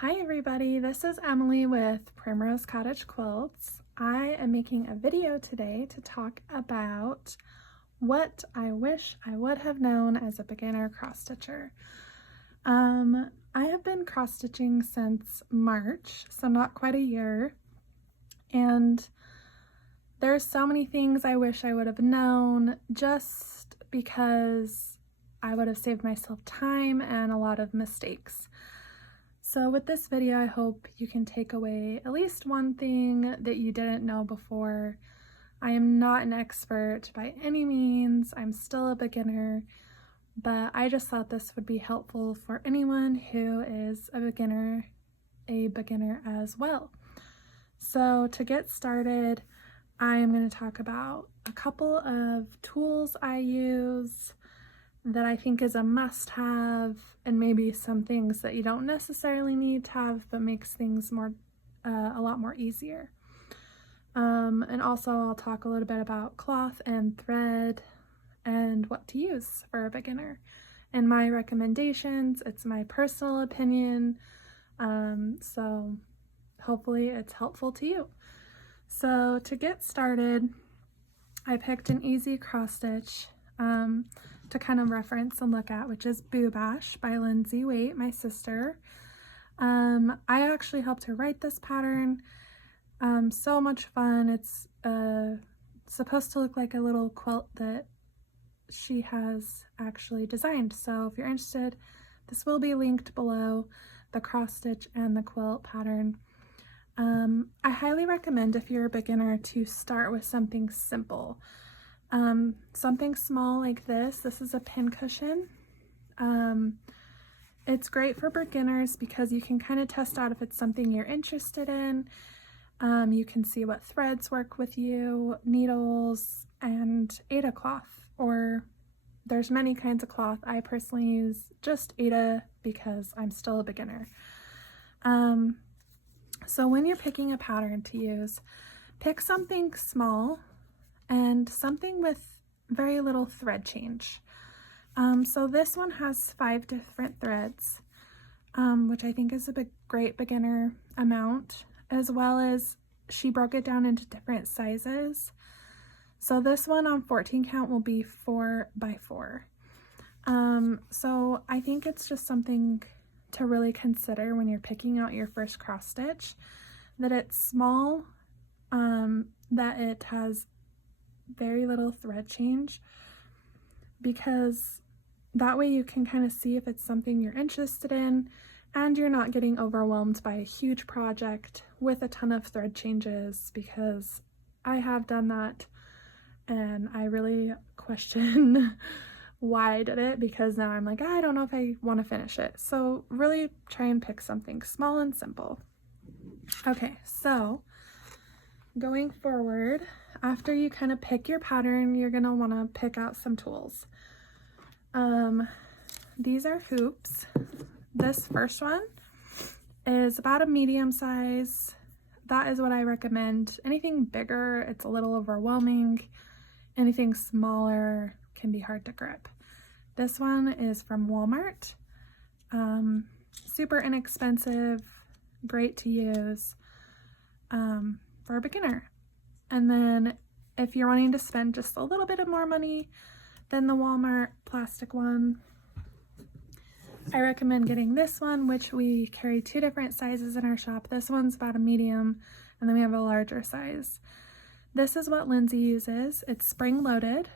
Hi everybody, this is Emily with Primrosecottagequilts. I am making a video today to talk about what I wish I would have known as a beginner cross-stitcher. I have been cross-stitching since March, so not quite a year, and there's so many things I wish I would have known just because I would have saved myself time and a lot of mistakes. So with this video, I hope you can take away at least one thing that you didn't know before. I am not an expert by any means. I'm still a beginner, but I just thought this would be helpful for anyone who is a beginner as well. So to get started, I am going to talk about a couple of tools I use that I think is a must-have, and maybe some things that you don't necessarily need to have but makes things a lot more easier. And also I'll talk a little bit about cloth and thread and what to use for a beginner and my recommendations. It's my personal opinion, so hopefully it's helpful to you. So to get started, I picked an easy cross stitch to kind of reference and look at, which is Boo Bash by Lindsay Waite, my sister. I actually helped her write this pattern. So much fun. It's supposed to look like a little quilt that she has actually designed. So if you're interested, this will be linked below, the cross stitch and the quilt pattern. I highly recommend, if you're a beginner, to start with something simple. Something small like this. This is a pin cushion. It's great for beginners because you can kind of test out if it's something you're interested in. You can see what threads work with you, needles, and Aida cloth, or there's many kinds of cloth. I personally use just Aida because I'm still a beginner. So when you're picking a pattern to use, pick something small and something with very little thread change. So this one has 5 different threads, which I think is a great beginner amount, as well as she broke it down into different sizes. So this one on 14 count will be 4 by 4. So I think it's just something to really consider when you're picking out your first cross stitch, that it's small, that it has very little thread change, because that way you can kind of see if it's something you're interested in and you're not getting overwhelmed by a huge project with a ton of thread changes, because I have done that and I really question why I did it, because now I'm like, I don't know if I want to finish it. So really try and pick something small and simple. Okay, so going forward, after you kind of pick your pattern, you're going to want to pick out some tools. These are hoops. This first one is about a medium size. That is what I recommend. Anything bigger, it's a little overwhelming. Anything smaller can be hard to grip. This one is from Walmart. Super inexpensive, great to use for a beginner. And then if you're wanting to spend just a little bit of more money than the Walmart plastic one, I recommend getting this one, which we carry 2 different sizes in our shop. This one's about a medium, and then we have a larger size. This is what Lindsay uses. It's spring loaded,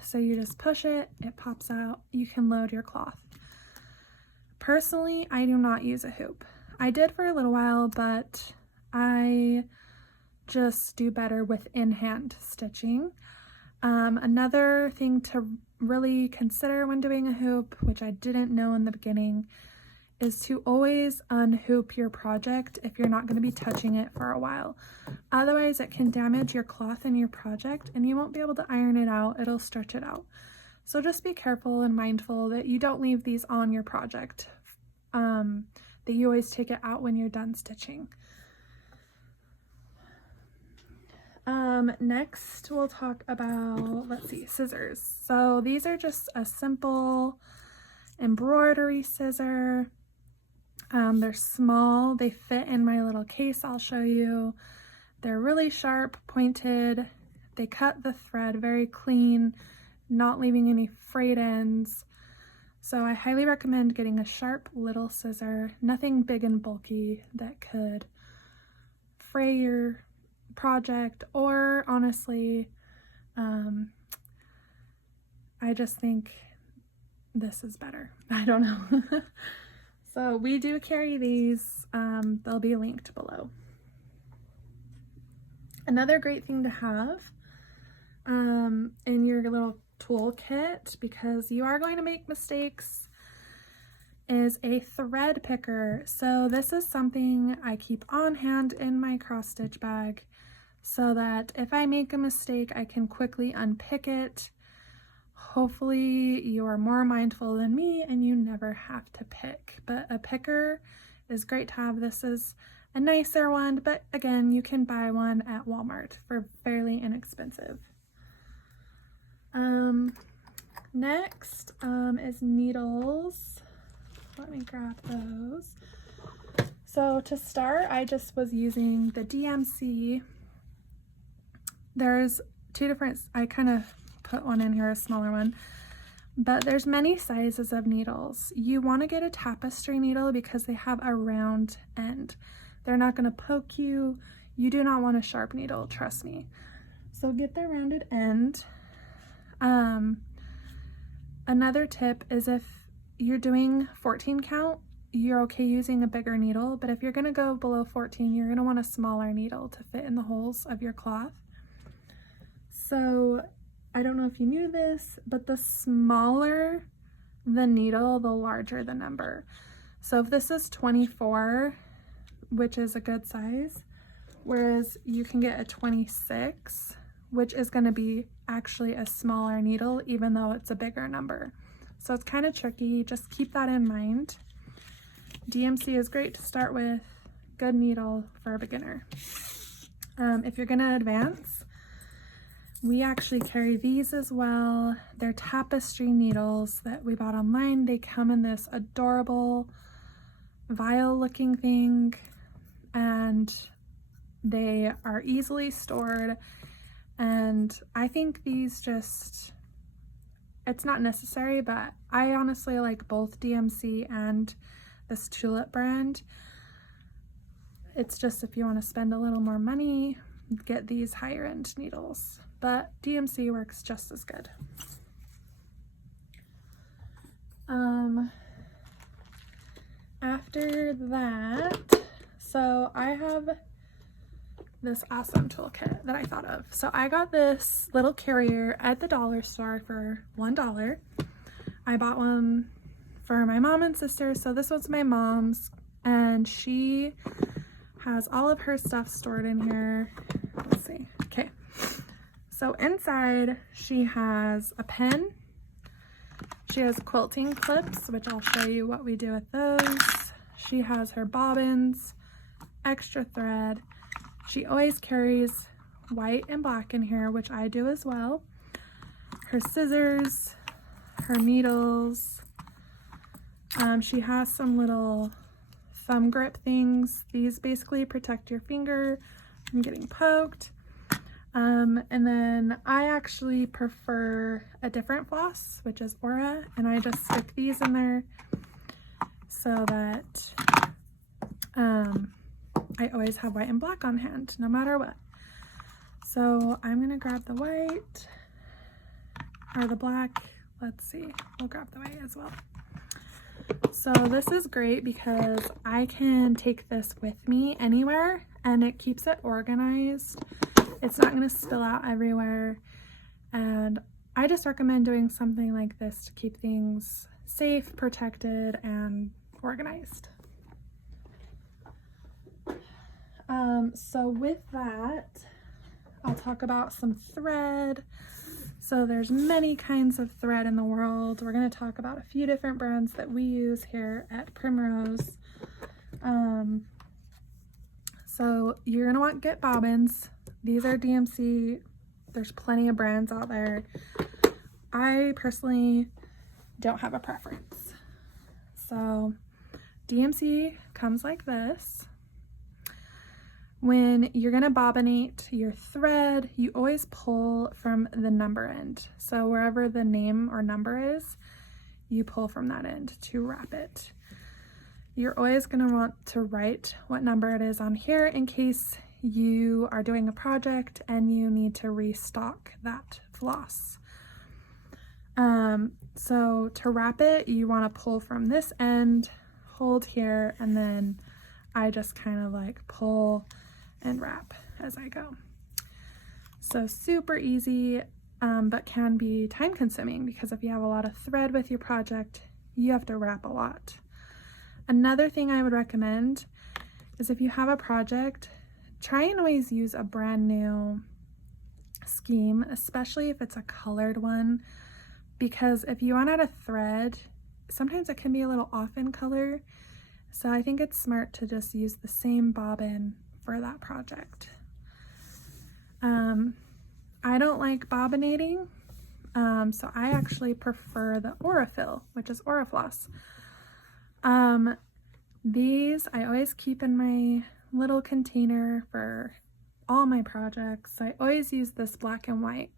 so you just push it, it pops out, you can load your cloth. Personally, I do not use a hoop. I did for a little while, but I just do better with in-hand stitching. Another thing to really consider when doing a hoop, which I didn't know in the beginning, is to always unhoop your project if you're not going to be touching it for a while. Otherwise, it can damage your cloth and your project, and you won't be able to iron it out. It'll stretch it out. So just be careful and mindful that you don't leave these on your project, that you always take it out when you're done stitching. Next we'll talk about, let's see, scissors. So these are just a simple embroidery scissor. They're small, they fit in my little case I'll show you. They're really sharp, pointed. They cut the thread very clean, not leaving any frayed ends. So I highly recommend getting a sharp little scissor, nothing big and bulky that could fray your project, or honestly, I just think this is better. I don't know. So we do carry these. They'll be linked below. Another great thing to have in your little toolkit, because you are going to make mistakes, is a thread picker. So this is something I keep on hand in my cross stitch bag so that if I make a mistake, I can quickly unpick it. Hopefully you are more mindful than me and you never have to pick, but a picker is great to have. This is a nicer one, but again, you can buy one at Walmart for fairly inexpensive. Next is needles. Let me grab those. So to start, I just was using the DMC. There's two different, I kind of put one in here, a smaller one, but there's many sizes of needles. You want to get a tapestry needle because they have a round end. They're not going to poke you. You do not want a sharp needle, trust me. So get the rounded end. Another tip is if you're doing 14 count, you're okay using a bigger needle, but if you're going to go below 14, you're going to want a smaller needle to fit in the holes of your cloth. So I don't know if you knew this, but the smaller the needle, the larger the number. So if this is 24, which is a good size, whereas you can get a 26, which is going to be actually a smaller needle, even though it's a bigger number. So it's kind of tricky. Just keep that in mind. DMC is great to start with. Good needle for a beginner. If you're going to advance, we actually carry these as well. They're tapestry needles that we bought online. They come in this adorable vial looking thing, and they are easily stored. And I think these just, it's not necessary, but I honestly like both DMC and this Tulip brand. It's just if you want to spend a little more money, get these higher end needles, but DMC works just as good. After that, so I have this awesome toolkit that I thought of. So I got this little carrier at the dollar store for $1. I bought one for my mom and sister. So this one's my mom's, and she has all of her stuff stored in here. Let's see. Okay. So inside she has a pen. She has quilting clips, which I'll show you what we do with those. She has her bobbins, extra thread. She always carries white and black in here, which I do as well. Her scissors, her needles. She has some little thumb grip things. These basically protect your finger from getting poked. And then I actually prefer a different floss, which is Aura, and I just stick these in there so that I always have white and black on hand, no matter what. So I'm gonna grab the white, or the black. Let's see, we'll grab the white as well. So this is great because I can take this with me anywhere and it keeps it organized. It's not gonna spill out everywhere. And I just recommend doing something like this to keep things safe, protected, and organized. So with that, I'll talk about some thread. So there's many kinds of thread in the world. We're going to talk about a few different brands that we use here at Primrose. So you're going to want to get bobbins. These are DMC. There's plenty of brands out there. I personally don't have a preference. So DMC comes like this. When you're going to bobbinate your thread, you always pull from the number end. So wherever the name or number is, you pull from that end to wrap it. You're always going to want to write what number it is on here in case you are doing a project and you need to restock that floss. So to wrap it, you want to pull from this end, hold here, and then I just kind of like pull and wrap as I go. So super easy, but can be time consuming because if you have a lot of thread with your project, you have to wrap a lot. Another thing I would recommend is if you have a project, try and always use a brand new scheme, especially if it's a colored one, because if you run out of thread, sometimes it can be a little off in color. So I think it's smart to just use the same bobbin for that project. I don't like bobbinating, so I actually prefer the Aurifil, which is Aurifloss. These I always keep in my little container for all my projects. I always use this black and white.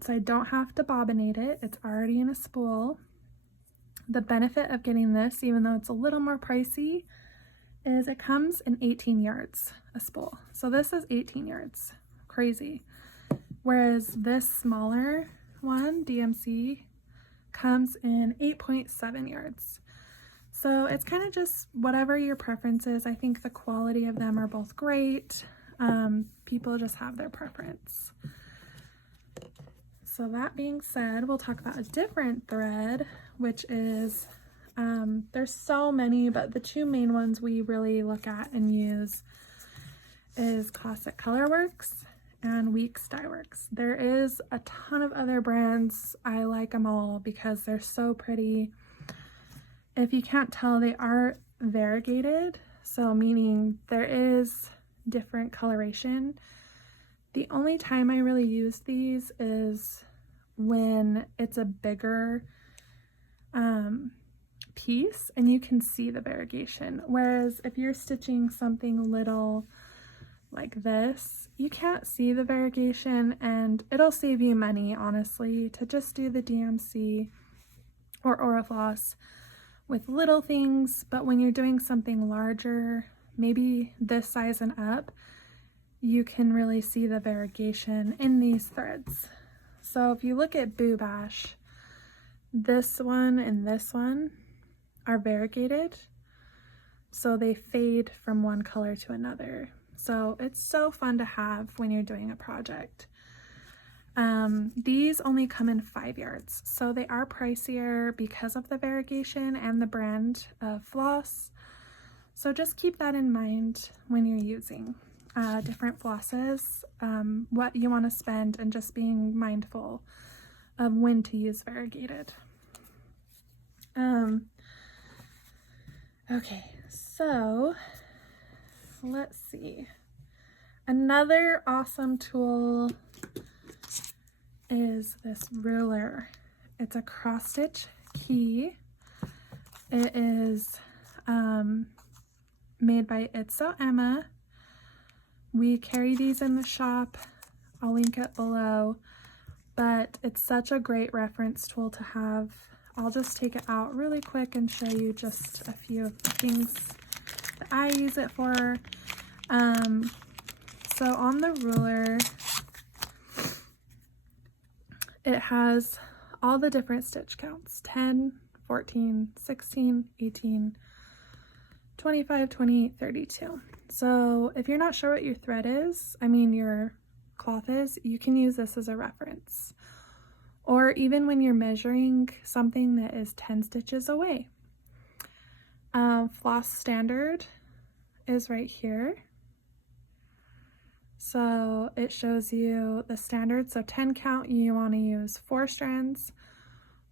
So I don't have to bobbinate it. It's already in a spool. The benefit of getting this, even though it's a little more pricey, is it comes in 18 yards a spool. So this is 18 yards. Crazy. Whereas this smaller one, DMC, comes in 8.7 yards. So it's kind of just whatever your preference is. I think the quality of them are both great. People just have their preference. So that being said, we'll talk about a different thread, which is, there's so many, but the two main ones we really look at and use is Classic Colorworks and Weeks Dyeworks. There is a ton of other brands. I like them all because they're so pretty. If you can't tell, they are variegated, so meaning there is different coloration. The only time I really use these is when it's a bigger piece and you can see the variegation. Whereas if you're stitching something little like this, you can't see the variegation, and it'll save you money, honestly, to just do the DMC or Aurifloss with little things. But when you're doing something larger, maybe this size and up, you can really see the variegation in these threads. So if you look at Boo Bash, this one and this one are variegated, so they fade from one color to another. So it's so fun to have when you're doing a project. These only come in 5 yards, so they are pricier because of the variegation and the brand of floss. So just keep that in mind when you're using different flosses, what you want to spend, and just being mindful of when to use variegated. Okay, so let's see. Another awesome tool is this ruler. It's a cross stitch key. It is made by Itso Emma. We carry these in the shop. I'll link it below, but it's such a great reference tool to have. I'll just take it out really quick and show you just a few of the things that I use it for. So on the ruler, it has all the different stitch counts: 10, 14, 16, 18, 25, 28, 32. So if you're not sure what your thread is, your cloth is, you can use this as a reference. Or even when you're measuring something that is 10 stitches away. Floss standard is right here. So it shows you the standard. So 10 count, you want to use 4 strands,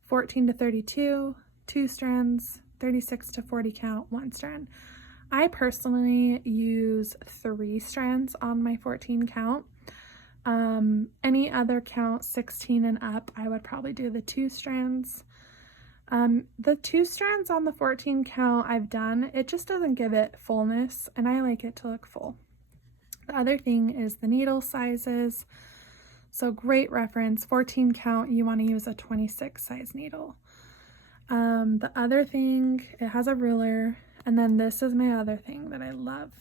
14 to 32, 2 strands, 36 to 40 count, 1 strand. I personally use 3 strands on my 14 count. Any other count, 16 and up, I would probably do the 2 strands. The 2 strands on the 14 count I've done, it just doesn't give it fullness, and I like it to look full. The other thing is the needle sizes. So great reference, 14 count, you want to use a 26 size needle. The other thing, it has a ruler, and then this is my other thing that I love.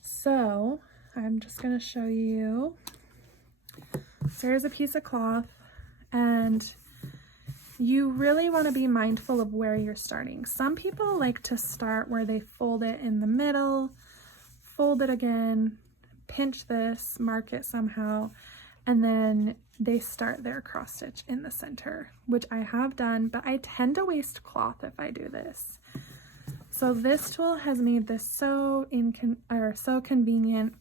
So I'm just going to show you. So here's a piece of cloth, and you really want to be mindful of where you're starting. Some people like to start where they fold it in the middle, fold it again, pinch this, mark it somehow, and then they start their cross stitch in the center, which I have done, but I tend to waste cloth if I do this. So this tool has made this so convenient.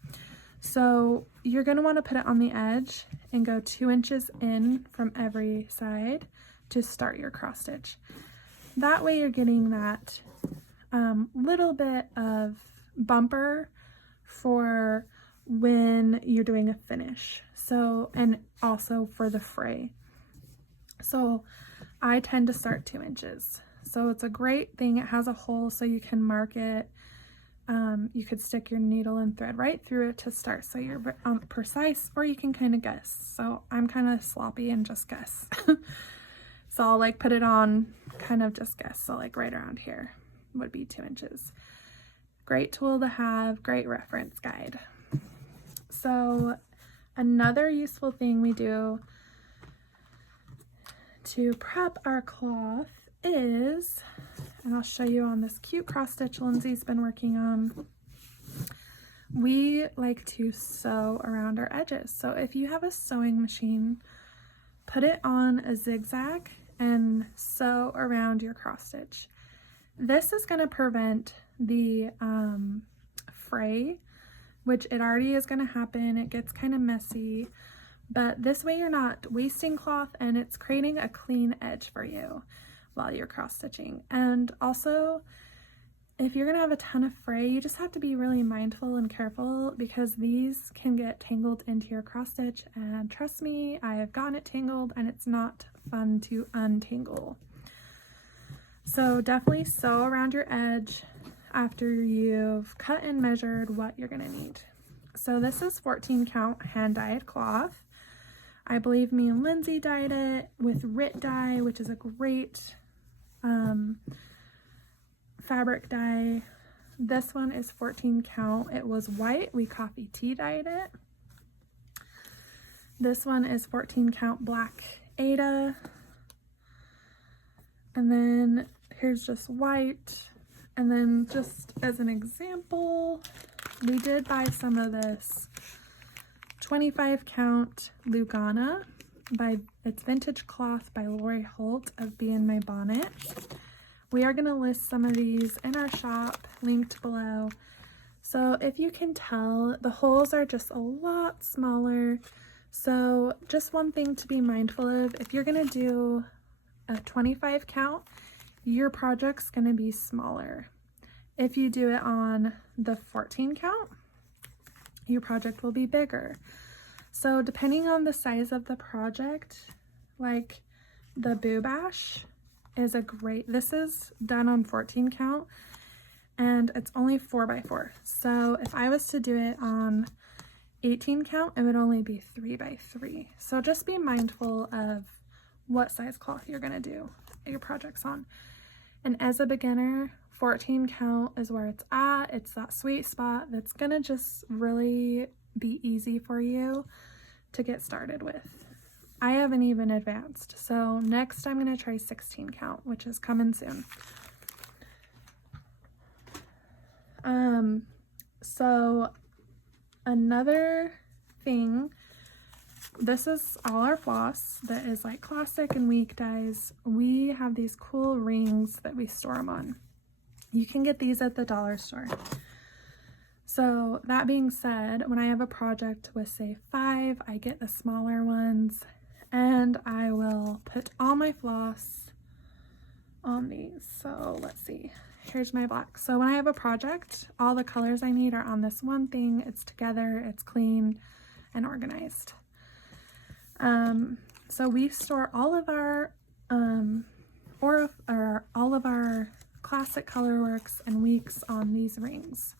So you're going to want to put it on the edge and go 2 inches in from every side to start your cross stitch. That way you're getting that little bit of bumper for when you're doing a finish. So, and also for the fray. So I tend to start 2 inches. So it's a great thing. It has a hole so you can mark it. You could stick your needle and thread right through it to start so you're precise, or you can kind of guess. So I'm kind of sloppy and just guess. So I'll like put it on, kind of just guess. So like right around here would be 2 inches. Great tool to have, great reference guide. So another useful thing we do to prep our cloth is, and I'll show you on this cute cross stitch Lindsay's been working on, we like to sew around our edges. So if you have a sewing machine, put it on a zigzag and sew around your cross stitch. This is going to prevent the fray, which it already is going to happen. It gets kind of messy, but this way you're not wasting cloth, and it's creating a clean edge for you while you're cross stitching. And also, if you're gonna have a ton of fray, you just have to be really mindful and careful, because these can get tangled into your cross stitch, and trust me, I have gotten it tangled and it's not fun to untangle. So definitely sew around your edge after you've cut and measured what you're gonna need. So this is 14 count hand dyed cloth. I believe me and Lindsay dyed it with RIT dye, which is a great fabric dye. This one is 14 count. It was white. We coffee tea dyed it. This one is 14 count black Ada. And then here's just white. And then just as an example, we did buy some of this 25 count Lugana it's vintage cloth by Lori Holt of Be in My Bonnet. We are going to list some of these in our shop, linked below. So if you can tell, the holes are just a lot smaller. So just one thing to be mindful of, if you're going to do a 25 count, your project's going to be smaller. If you do it on the 14 count, your project will be bigger. So depending on the size of the project, like the Boo Bash is this is done on 14 count, and it's only 4x4. So if I was to do it on 18 count, it would only be 3x3. So just be mindful of what size cloth you're gonna do your projects on. And as a beginner, 14 count is where it's at. It's that sweet spot that's gonna just really be easy for you to get started with. I haven't even advanced, so next I'm gonna try 16 count, which is coming soon. So another thing, this is all our floss that is like classic and weak dyes. We have these cool rings that we store them on. You can get these at the dollar store. So that being said, when I have a project with say 5, I get the smaller ones, and I will put all my floss on these. So let's see, here's my black. So when I have a project, all the colors I need are on this one thing. It's together, it's clean and organized. So we store all of our or all of our classic colorworks and weeks on these rings.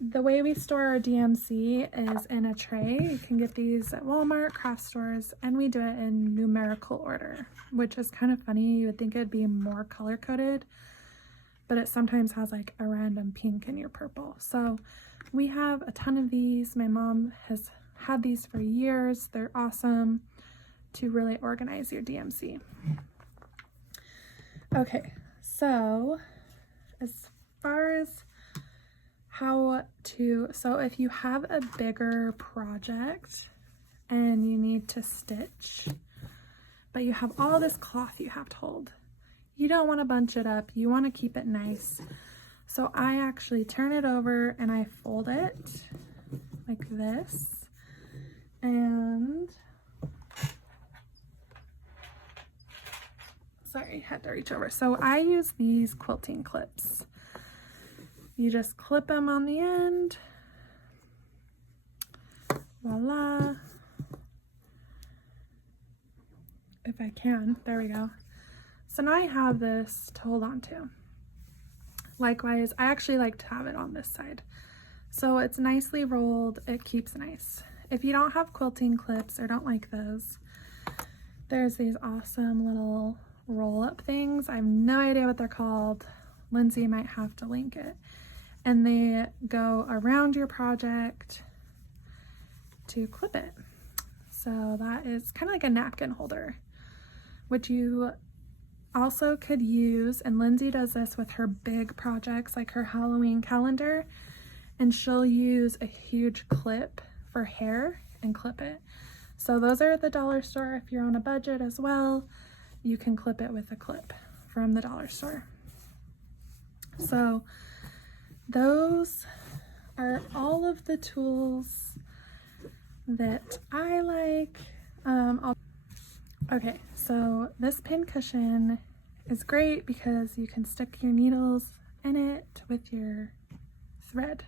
The way we store our DMC is in a tray. You can get these at Walmart, craft stores, and we do it in numerical order, which is kind of funny. You would think it'd be more color coded, but it sometimes has like a random pink in your purple. So we have a ton of these. My mom has had these for years. They're awesome to really organize your DMC. Okay, so as far as so if you have a bigger project and you need to stitch, but you have all this cloth you have to hold, you don't want to bunch it up, you want to keep it nice. So I actually turn it over and I fold it like this, and sorry, had to reach over. So I use these quilting clips. You just clip them on the end. Voila. If I can, there we go. So now I have this to hold on to. Likewise, I actually like to have it on this side. So it's nicely rolled, it keeps nice. If you don't have quilting clips or don't like those, there's these awesome little roll-up things. I have no idea what they're called. Lindsay might have to link it. And they go around your project to clip it. So that is kind of like a napkin holder, which you also could use, and Lindsay does this with her big projects like her Halloween calendar, and she'll use a huge clip for hair and clip it. So those are at the dollar store. If you're on a budget as well, you can clip it with a clip from the dollar store. So those are all of the tools that I like. Okay, so this pin cushion is great because you can stick your needles in it with your thread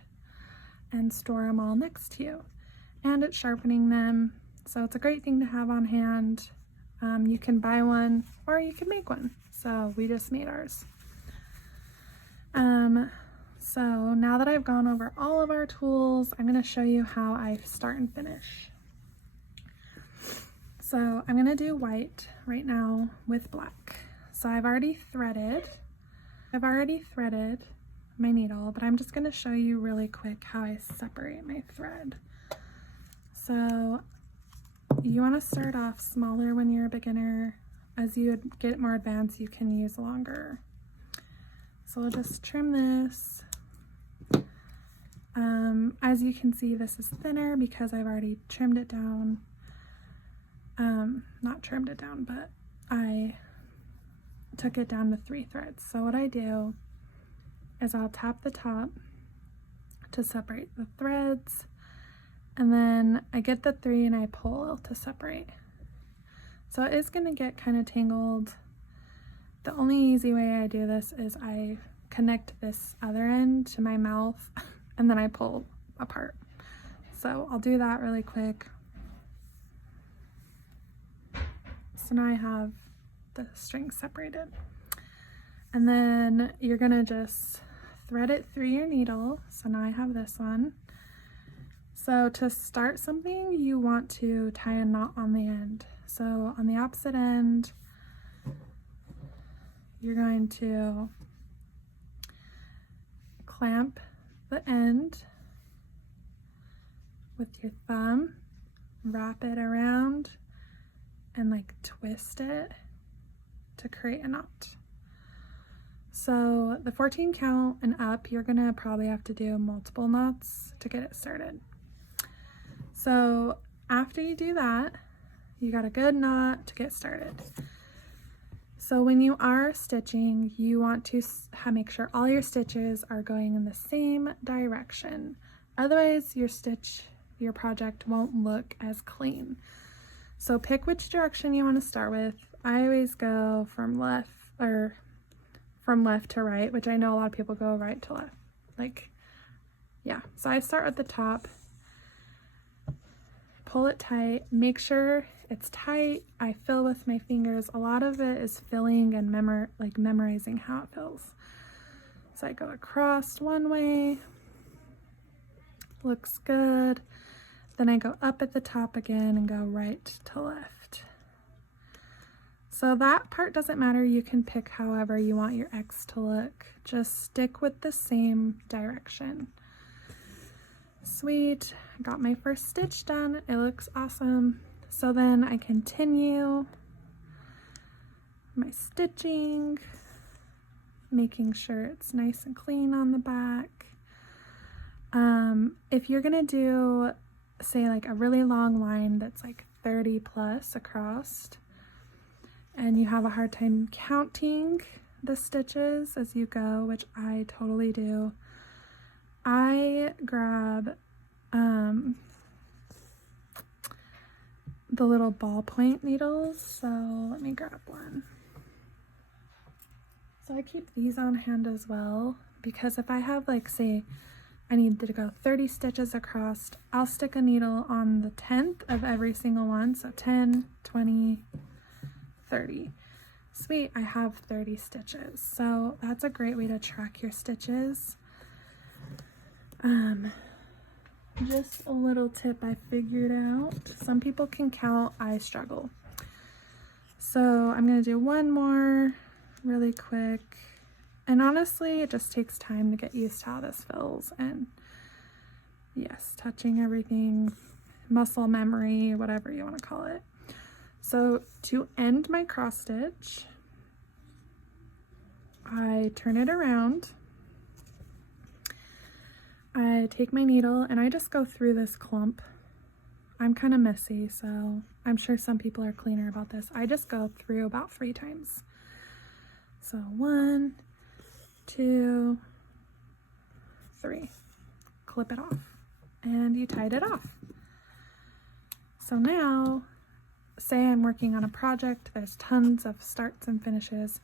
and store them all next to you. And it's sharpening them, so it's a great thing to have on hand. You can buy one or you can make one. So we just made ours. So now that I've gone over all of our tools, I'm going to show you how I start and finish. So I'm going to do white right now with black. So I've already threaded my needle, but I'm just going to show you really quick how I separate my thread. So you want to start off smaller when you're a beginner. As you get more advanced, you can use longer. So we'll just trim this. As you can see, this is thinner because I've already trimmed it down. Not trimmed it down, but I took it down to 3 threads. So what I do is I'll tap the top to separate the threads, and then I get the 3 and I pull to separate. So it is going to get kind of tangled. The only easy way I do this is I connect this other end to my mouth and then I pull apart. So I'll do that really quick. So now I have the string separated. And then you're gonna just thread it through your needle. So now I have this one. So to start something, you want to tie a knot on the end. So on the opposite end, you're going to clamp the end with your thumb, wrap it around, and like twist it to create a knot. So the 14 count and up, you're gonna probably have to do multiple knots to get it started. So after you do that, you got a good knot to get started. So when you are stitching, you want to make sure all your stitches are going in the same direction. Otherwise, your project won't look as clean. So pick which direction you want to start with. I always go from left to right, which I know a lot of people go right to left. So I start at the top, pull it tight. Make sure it's tight. I fill with my fingers. A lot of it is filling and memorizing how it feels. So I go across one way, looks good. Then I go up at the top again and go right to left. So that part doesn't matter. You can pick however you want your X to look. Just stick with the same direction. Sweet, I got my first stitch done. It looks awesome. So then I continue my stitching, making sure it's nice and clean on the back. If you're gonna do, say, like a really long line that's like 30 plus across, and you have a hard time counting the stitches as you go, which I totally do, I grab the little ballpoint needles. So let me grab one. So I keep these on hand as well, because if I have, like, say I need to go 30 stitches across, I'll stick a needle on the 10th of every single one. So 10, 20, 30. Sweet, I have 30 stitches. So that's a great way to track your stitches. Just a little tip I figured out. Some people can count, I struggle. So I'm gonna do one more really quick. And honestly, it just takes time to get used to how this feels. And yes, touching everything, muscle memory, whatever you want to call it. So to end my cross stitch, I turn it around. I take my needle and I just go through this clump. I'm kind of messy, so I'm sure some people are cleaner about this. I just go through about 3 times. So 1, 2, 3. Clip it off. And you tied it off. So now, say I'm working on a project, there's tons of starts and finishes.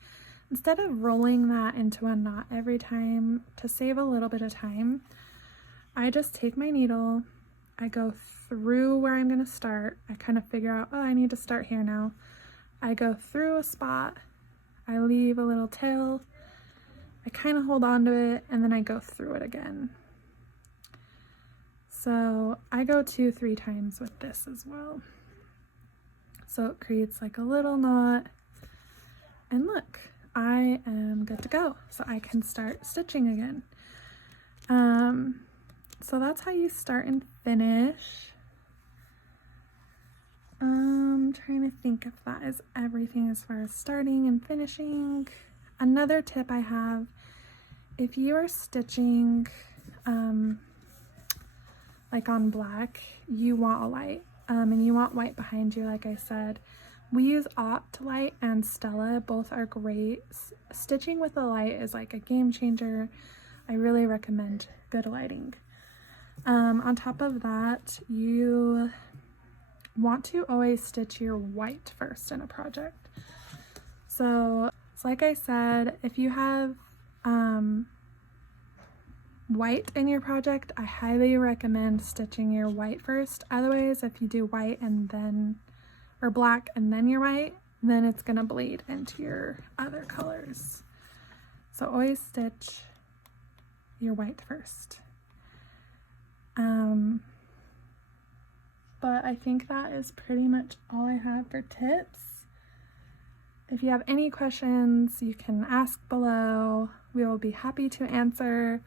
Instead of rolling that into a knot every time, to save a little bit of time, I just take my needle, I go through where I'm going to start. I kind of figure out, oh, I need to start here now. I go through a spot, I leave a little tail, I kind of hold on to it, and then I go through it again. So I go 2-3 times with this as well. So it creates like a little knot, and look, I am good to go. So I can start stitching again. So that's how you start and finish. I'm trying to think if that is everything as far as starting and finishing. Another tip I have, if you are stitching like on black, you want a light, and you want white behind you. Like I said, we use Opt Light and Stella, both are great. Stitching with a light is like a game changer. I really recommend good lighting. On top of that, you want to always stitch your white first in a project. So like I said, if you have white in your project, I highly recommend stitching your white first. Otherwise, if you do white and then, or black and then your white, then it's gonna bleed into your other colors. So always stitch your white first. But I think that is pretty much all I have for tips. If you have any questions, you can ask below. We will be happy to answer.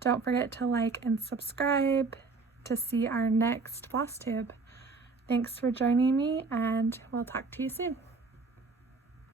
Don't forget to like and subscribe to see our next floss tube. Thanks for joining me, and we'll talk to you soon.